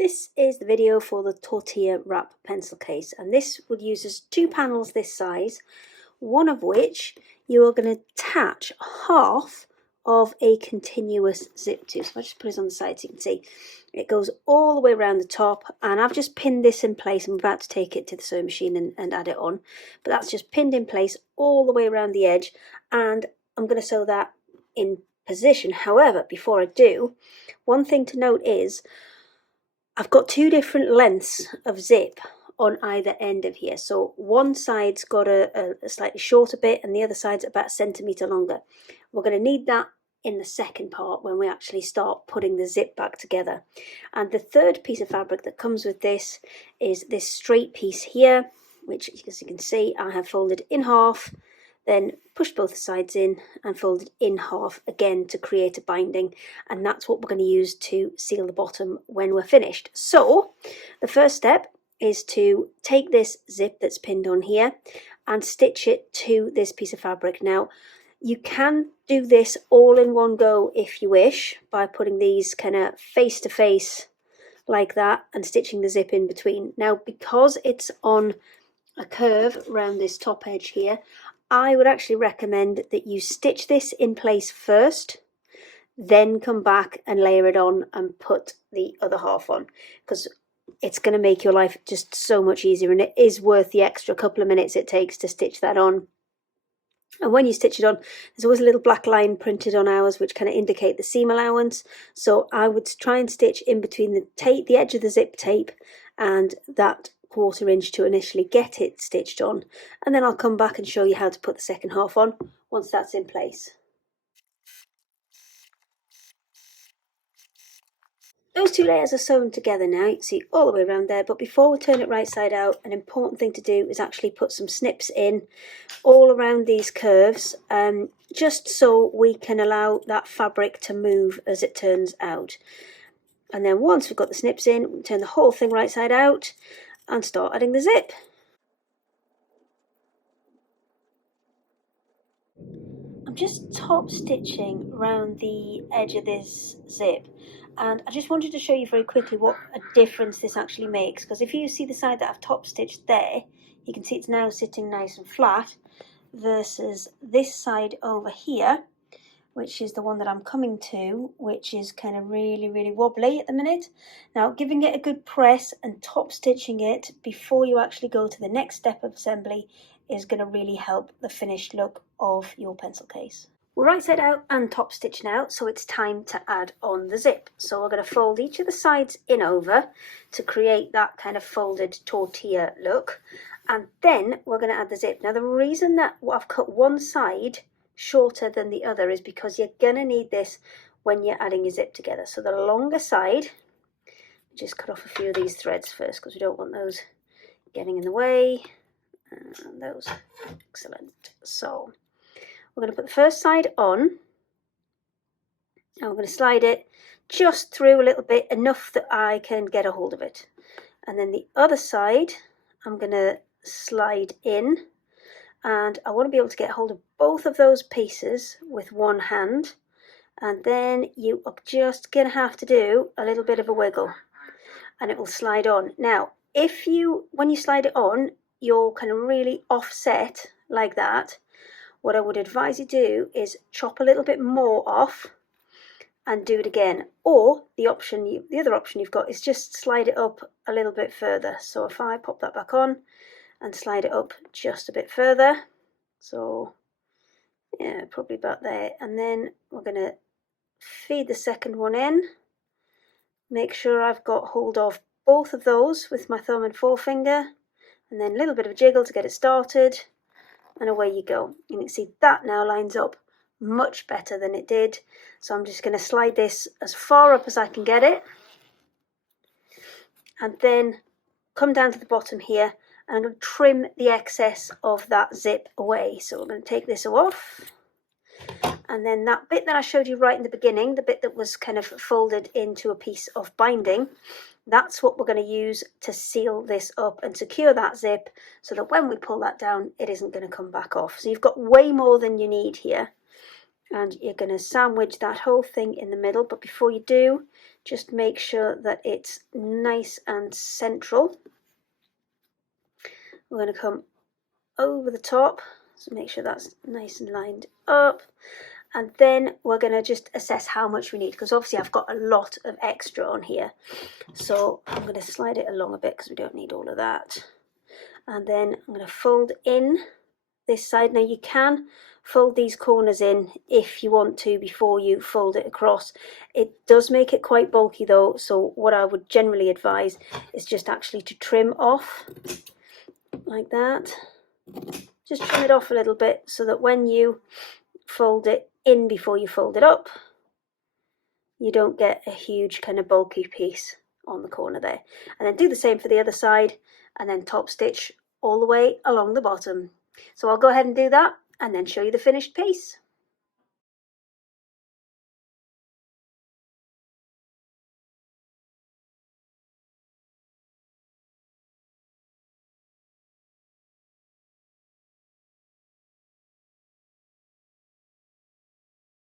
This is the video for the Tortilla wrap pencil case, and this would use us two panels this size, one of which you are going to attach half of a continuous zip to. So I'll just put this on the side so you can see. It goes all the way around the top, and I've just pinned this in place. I'm about to take it to the sewing machine and add it on, but that's just pinned in place all the way around the edge, and I'm going to sew that in position. However, before I do, one thing to note is I've got two different lengths of zip on either end of here. So one side's got a slightly shorter bit and the other side's about a centimetre longer. We're going to need that in the second part when we actually start putting the zip back together. And the third piece of fabric that comes with this is this straight piece here, which, as you can see, I have folded in half, then pushed both sides in and folded in half again to create a binding, and that's what we're going to use to seal the bottom when we're finished. So the first step is to take this zip that's pinned on here and stitch it to this piece of fabric. Now you can do this all in one go if you wish, by putting these kind of face to face like that and stitching the zip in between. Now because it's on a curve around this top edge here, I would actually recommend that you stitch this in place first, then come back and layer it on and put the other half on, because it's going to make your life just so much easier, and it is worth the extra couple of minutes it takes to stitch that on. And when you stitch it on, there's always a little black line printed on ours which kind of indicate the seam allowance. So I would try and stitch in between the edge of the zip tape and that 1/4 inch to initially get it stitched on, and then I'll come back and show you how to put the second half on once that's in place. Those two layers are sewn together now, you can see all the way around there, but before we turn it right side out, an important thing to do is actually put some snips in all around these curves, just so we can allow that fabric to move as it turns out. And then once we've got the snips in, we turn the whole thing right side out and start adding the zip. I'm just top stitching around the edge of this zip, and I just wanted to show you very quickly what a difference this actually makes, because if you see the side that I've top stitched there, you can see it's now sitting nice and flat versus this side over here, which is the one that I'm coming to, which is kind of really wobbly at the minute. Now giving it a good press and top stitching it before you actually go to the next step of assembly is going to really help the finished look of your pencil case. We're right side out and top stitched now, so it's time to add on the zip. So we're going to fold each of the sides in over to create that kind of folded tortilla look, and then we're going to add the zip. Now the reason that I've cut one side shorter than the other is because you're going to need this when you're adding your zip together. So the longer side, just cut off a few of these threads first because we don't want those getting in the way, and those, excellent. So we're going to put the first side on, and we're going to slide it just through a little bit, enough that I can get a hold of it, and then the other side I'm going to slide in, and I want to be able to get hold of both of those pieces with one hand, and then you are just going to have to do a little bit of a wiggle and it will slide on. Now when you slide it on, you're kind of really offset like that. What I would advise you do is chop a little bit more off and do it again, or the other option you've got is just slide it up a little bit further. So if I pop that back on and slide it up just a bit further, so yeah, probably about there, and then we're going to feed the second one in, make sure I've got hold of both of those with my thumb and forefinger, and then a little bit of a jiggle to get it started, and away you go. And you can see that now lines up much better than it did. So I'm just going to slide this as far up as I can get it, and then come down to the bottom here, and I'm going to trim the excess of that zip away. So we're going to take this off, and then that bit that I showed you right in the beginning, the bit that was kind of folded into a piece of binding, that's what we're going to use to seal this up and secure that zip, so that when we pull that down, it isn't going to come back off. So you've got way more than you need here. and you're going to sandwich that whole thing in the middle. But before you do, just make sure that it's nice and central. We're going to come over the top, so make sure that's nice and lined up. And then we're going to just assess how much we need, because obviously I've got a lot of extra on here. So I'm going to slide it along a bit because we don't need all of that. And then I'm going to fold in this side. Now you can fold these corners in if you want to before you fold it across. It does make it quite bulky though, so what I would generally advise is just actually to trim off like that. Just trim it off a little bit so that when you fold it in before you fold it up, you don't get a huge kind of bulky piece on the corner there. And then do the same for the other side, and then top stitch all the way along the bottom. So I'll go ahead and do that and then show you the finished piece.